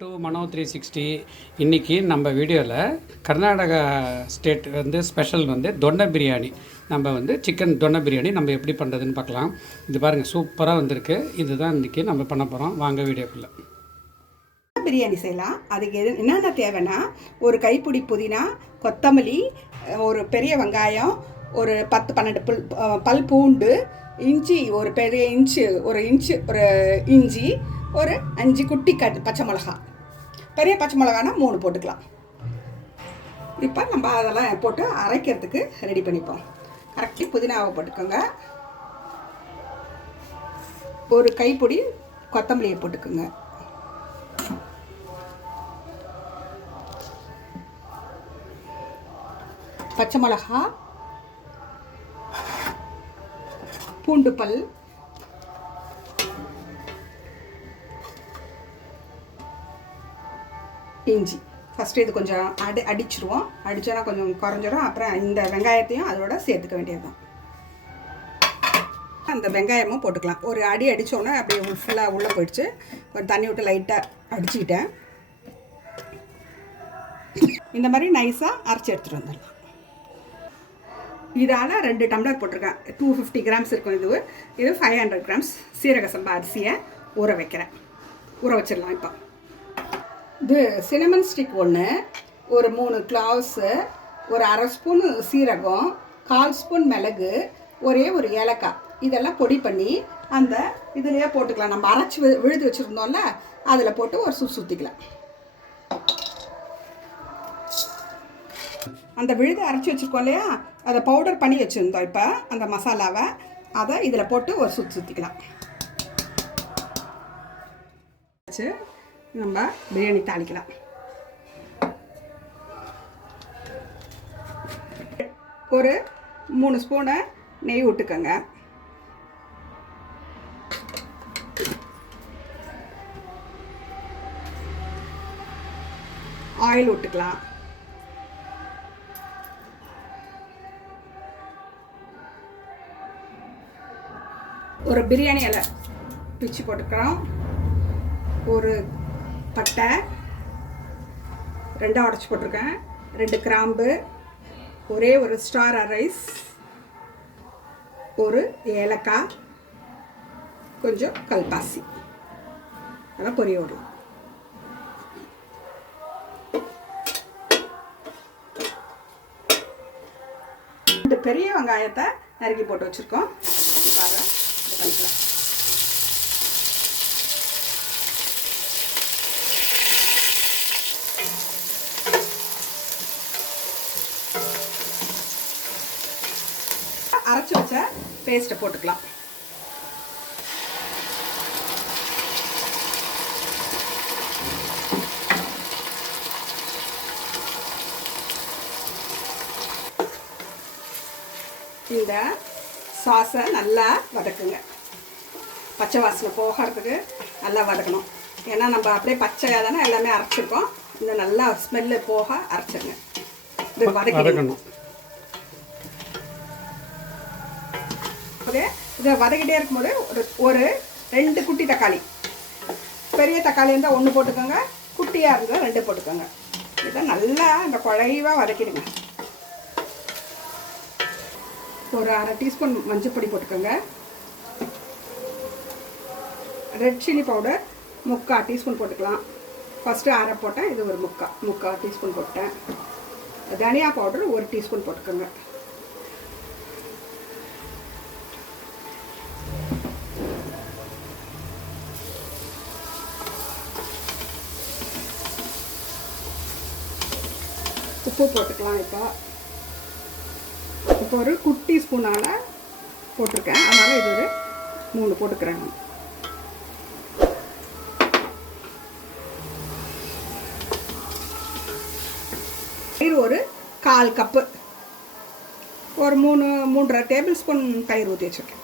to MANO 360. இன்றைக்கி நம்ம வீடியோவில் கர்நாடகா ஸ்டேட் வந்து ஸ்பெஷல் வந்து தொன்னை பிரியாணி. நம்ம வந்து சிக்கன் தொன்னை பிரியாணி நம்ம எப்படி பண்ணுறதுன்னு பார்க்கலாம். இது பாருங்கள், சூப்பராக வந்திருக்கு. இதுதான் இன்றைக்கி நம்ம பண்ண போகிறோம். வாங்க வீடியோக்குள்ளே. பிரியாணி செய்யலாம். அதுக்கு என்னென்ன தேவைன்னா, ஒரு கைப்பிடி புதினா, கொத்தமல்லி, ஒரு பெரிய வெங்காயம், ஒரு 10-12 பல் பூண்டு, இஞ்சி ஒரு பெரிய ஒரு இஞ்சி, ஒரு 5 குட்டி பச்சை மிளகா. பெரிய பச்சை மிளகானா 3 போட்டுக்கலாம். இப்போ நம்ம அதெல்லாம் போட்டு அரைக்கிறதுக்கு ரெடி பண்ணிப்போம். கரெக்டாக புதினாவை போட்டுக்கோங்க. ஒரு கைப்பிடி கொத்தமல்லியை போட்டுக்கோங்க. பச்சை மிளகா, பூண்டு பல், இஞ்சி. ஃபஸ்ட்டு இது கொஞ்சம் அடிச்சிருவோம். அடித்தோன்னா கொஞ்சம் குறைஞ்சிடும். அப்புறம் இந்த வெங்காயத்தையும் அதோட சேர்த்துக்க வேண்டியது தான். அந்த வெங்காயமும் போட்டுக்கலாம். ஒரு அடி அடித்தோன்னே அப்படியே ஃபுல்லாக உள்ளே போயிடுச்சு. கொஞ்சம் தண்ணி விட்டு லைட்டாக அடிச்சுக்கிட்டேன். இந்த மாதிரி நைஸாக அரைச்சி எடுத்துகிட்டு வந்துடலாம். இதால் 2 டம்ளர் போட்டிருக்கேன். 250 கிராம்ஸ் இருக்கும். இது 500 கிராம்ஸ் சீரக சம்பா அரிசியை ஊற வச்சிடலாம். இப்போ இது சினமன் ஸ்டிக் ஒன்று, ஒரு 3 கிளாவ்ஸு, ஒரு அரை ஸ்பூன் சீரகம், 1/4 ஸ்பூன் மிளகு, ஒரே ஒரு ஏலக்காய், இதெல்லாம் பொடி பண்ணி அந்த இதுலேயே போட்டுக்கலாம். நம்ம அரைச்சி விழுது வச்சுருந்தோம்ல, அதில் போட்டு ஒரு சுற்றிக்கலாம். அந்த விழுது அரைச்சி வச்சுருக்கோம் இல்லையா, அதை பவுடர் பண்ணி வச்சுருந்தோம். இப்போ அந்த மசாலாவை அதை இதில் போட்டு ஒரு சுற்றிக்கலாம். வச்சு நம்ம பிரியாணி தாளிக்கலாம். ஒரு 3 ஸ்பூனை நெய் விட்டுக்கோங்க. ஆயில் விட்டுக்கலாம். ஒரு பிரியாணி இலை பிச்சு போட்டுக்கிறோம். ஒரு பட்டை 2 உடச்சி போட்டிருக்கேன். 2 கிராம்பு, ஒரே ஒரு ஸ்டார் ரைஸ், ஒரு ஏலக்காய், கொஞ்சம் கல்பாசி, அதெல்லாம் பொரிய விடலாம். இந்த பெரிய வெங்காயத்தை நறுக்கி போட்டு வச்சுருக்கோம். இதுக்காக இது பண்ணிக்கலாம். அரைச்சி வச்ச பேஸ்ட்டை போட்டுக்கலாம். இந்த சாஸை நல்லா வதக்குங்க. பச்சை வாசனை போகிறதுக்கு நல்லா வதக்கணும். ஏன்னா நம்ம அப்படியே பச்சையாக தானே எல்லாமே அரைச்சிருக்கோம். இந்த நல்லா ஸ்மெல்லு போக அரைச்சிருங்க. இது வதக்கணும். இதை வதக்கிட்டே இருக்கும்போது ஒரு 2 குட்டி தக்காளி, பெரிய தக்காளி இருந்தால் 1 போட்டுக்கோங்க, குட்டியாக இருந்தால் 2 போட்டுக்கோங்க. இதை நல்லா இந்த குழைவாக வதக்கிடுங்க. ஒரு அரை டீஸ்பூன் மஞ்சள் பொடி போட்டுக்கோங்க. ரெட் சில்லி பவுடர் 3/4 டீஸ்பூன் போட்டுக்கலாம். ஃபஸ்ட்டு அரை போட்டேன், இது ஒரு 3/4 டீஸ்பூன் போட்டேன். தனியா பவுடர் 1 டீஸ்பூன் போட்டுக்கோங்க. உப்பு போட்டுக்கலாம். இப்போ ஒரு குட்டி ஸ்பூனால் போட்டிருக்கேன், அதனால் இது ஒரு 3 போட்டுக்கிறேன். தயிர் ஒரு 1/4 கப்பு, ஒரு 3-3.5 டேபிள் ஸ்பூன் தயிர் ஊற்றி வச்சுருக்கேன்.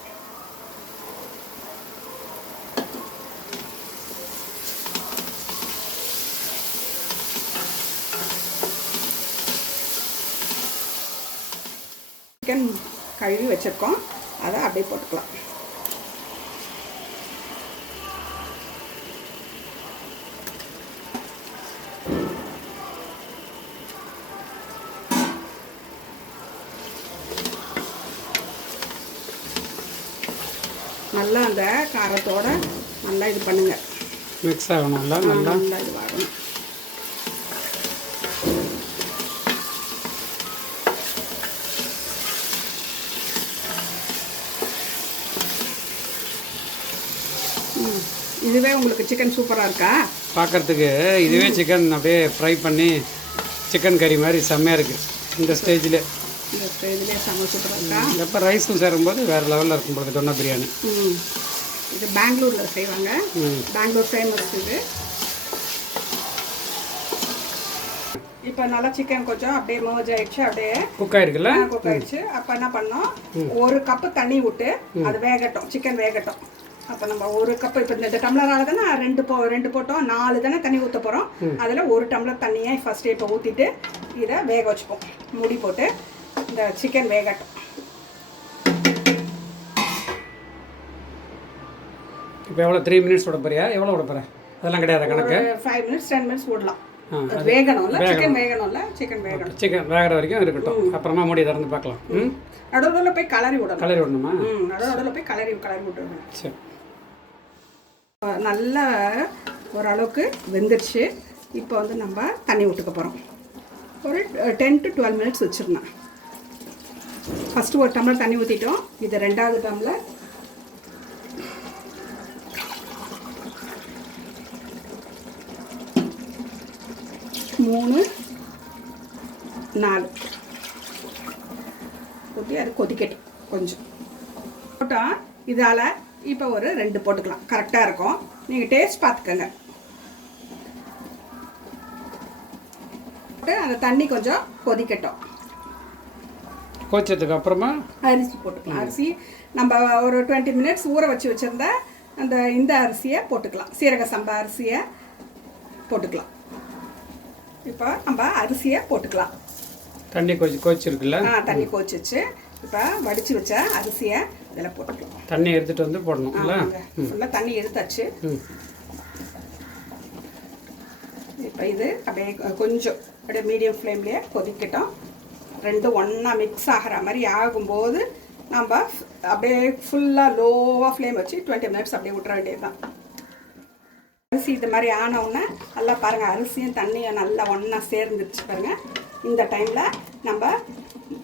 சிக்கன் கழுவி வச்சுருக்கோம், அதை அப்படியே போட்டுக்கலாம். நல்லா அந்த காரத்தோட நல்லா இது பண்ணுங்க, மிக்ஸ் ஆகணும்ல, நல்லா நல்லா இது ஆகணும். இதுவே உங்களுக்கு சிக்கன் சூப்பராக இருக்கா? பார்க்குறதுக்கு இதுவே சிக்கன் அப்படியே ஃப்ரை பண்ணி சிக்கன் கறி மாதிரி செம்மையாக இருக்குது. இந்த ஸ்டேஜில் செம்ம சூப்பராக இருக்கா? எப்போ ரைஸும் சேரும்போது வேறு லெவலில் இருக்கும் போது தொன்னை பிரியாணி. இது பெங்களூரில் செய்வாங்க, பெங்களூர் ஃபேமஸ் இது. இப்போ நல்லா சிக்கன் கொஞ்சம் அப்படியே மர்ஜ் ஆயிடுச்சு, அப்படியே குக் ஆகிருக்குல்ல, குக் ஆயிடுச்சு. அப்போ என்ன பண்ணோம், 1 கப்பு தண்ணி விட்டு அது வேகட்டும், சிக்கன் வேகட்டும். அப்போ நம்ம 1 கப்பு, இப்போ இந்த டம்ளரால் தானே 2 போட்டோம், 4 தானே தண்ணி ஊற்ற போகிறோம். அதில் 1 டம்ளர் தண்ணியை ஃபஸ்ட்டு இப்போ ஊற்றிட்டு இதை வேக வச்சுப்போம். மூடி போட்டு இந்த சிக்கன் வேகட்டும். இப்போ எவ்வளோ 3 மினிட்ஸ் விட போறியா? எவ்வளோ விட போகிறேன்? அதெல்லாம் கிடையாது கணக்கு. 5 மினிட்ஸ் 10 மினிட்ஸ் விடலாம். வேகணும்ல, சிக்கன் வேகணும்ல, சிக்கன் வேகணும். சிக்கன் வேகிற வரைக்கும் இருக்கட்டும், அப்புறமா மூடி திறந்து பார்க்கலாம். நடுவில் போய் கலரி விடணும். கலரி விடணுமா? நடுவில் போய் கலரி விட்டுருணும். சரி, நல்லா ஓரளவுக்கு வெந்துருச்சு. இப்போ வந்து நம்ம தண்ணி விட்டுக்க போகிறோம். ஒரு 10 to 12 மினிட்ஸ் வச்சிடணும். ஃபஸ்ட்டு 1 டம்ளர் தண்ணி ஊற்றிட்டோம். இது 2வது டம்ளர். மூணு 4 ஊற்றி அது கொதிக்கட்டும் கொஞ்சம் போட்டால். இதால் இப்போ ஒரு 2 போட்டுக்கலாம், கரெக்டாக இருக்கும். நீங்கள் டேஸ்ட் பார்த்துக்கோங்க. அந்த தண்ணி கொஞ்சம் கொதிக்கட்டும். கொதிச்சதுக்கு அப்புறமா அரிசி போட்டுக்கலாம். அரிசி நம்ம ஒரு 20 மினிட்ஸ் ஊற வச்சுருந்த இந்த அரிசியை போட்டுக்கலாம், சீரக சம்பா அரிசியை போட்டுக்கலாம். இப்போ நம்ம அரிசியை போட்டுக்கலாம். தண்ணி கொதிச்சிருக்குல்ல? தண்ணி கொதிச்சிச்சு. இப்போ வடித்து வச்ச அரிசியை இதில் போட்டுக்கலாம். தண்ணி எடுத்துகிட்டு வந்து போடணும். ஃபுல்லாக தண்ணி எடுத்தாச்சு. இப்போ இது அப்படியே கொஞ்சம் அப்படியே மீடியம் ஃப்ளேம்லேயே கொதிக்கட்டும். 2 ஒன்றா மிக்ஸ் ஆகிற மாதிரி ஆகும்போது நம்ம அப்படியே ஃபுல்லாக லோவாக ஃப்ளேம் வச்சு 20 மினிட்ஸ் அப்படியே விட்டுற வேண்டியது தான். அரிசி இது மாதிரி ஆனவுடனே நல்லா பாருங்கள், அரிசியும் தண்ணியும் நல்லா ஒன்றா சேர்ந்துருச்சு பாருங்கள். இந்த டைமில் நம்ம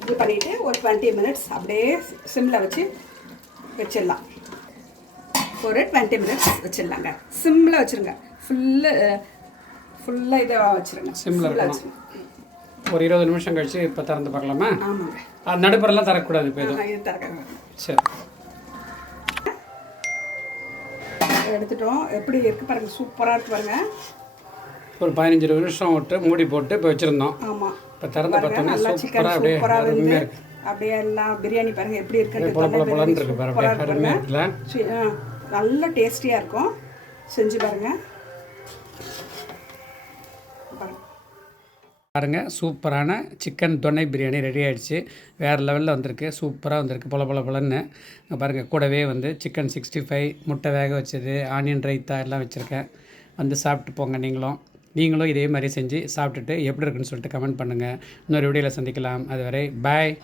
இது பண்ணிவிட்டு ஒரு 20 மினிட்ஸ் அப்படியே சிம்மில் வச்சிடலாம். ஒரு 20 மினிட்ஸ் வச்சிடலாங்க. சிம்மில் வச்சுருங்க, ஃபுல்லாக இதை வச்சுருங்க, சிம்மில் வச்சுருங்க. ஒரு 20 நிமிஷம் கழிச்சு இப்போ திறந்து பார்க்கலாமா? ஆமாங்க. அது நடுப்புறெல்லாம் தரக்கூடாது. இப்போ இது திறக்க. சரி, எடுத்துட்டோம். எப்படி இருக்குது பாருங்கள், சூப்பராக இருக்கு பாருங்கள். ஒரு 15-20 நிமிஷம் விட்டு மூடி போட்டு இப்போ வச்சுருந்தோம். ஆமாம், இப்போ திறந்து பார்த்தோம்னா நல்லா சிக்கன் சூப்பராக வந்து அப்படியே எல்லாம் பிரியாணி பாருங்கள் எப்படி இருக்குன்னு இருக்கு பாருங்க. நல்ல டேஸ்டியாக இருக்கும். செஞ்சு பாருங்கள். பாருங்கள், சூப்பரான சிக்கன் தொன்னை பிரியாணி ரெடி ஆகிடுச்சு. வேறு லெவலில் வந்திருக்கு, சூப்பராக வந்திருக்கு. பொலன்னு பாருங்கள். கூடவே வந்து சிக்கன் 65, முட்டை வேக வச்சது, ஆனியன் ரைத்தா எல்லாம் வச்சுருக்கேன். வந்து சாப்பிட்டு போங்க. நீங்களும் இதே மாதிரி செஞ்சு சாப்பிட்டுட்டு எப்படி இருக்குன்னு சொல்லிட்டு கமெண்ட் பண்ணுங்கள். இன்னொரு வீடியோவில் சந்திக்கலாம். அதுவரை பாய்.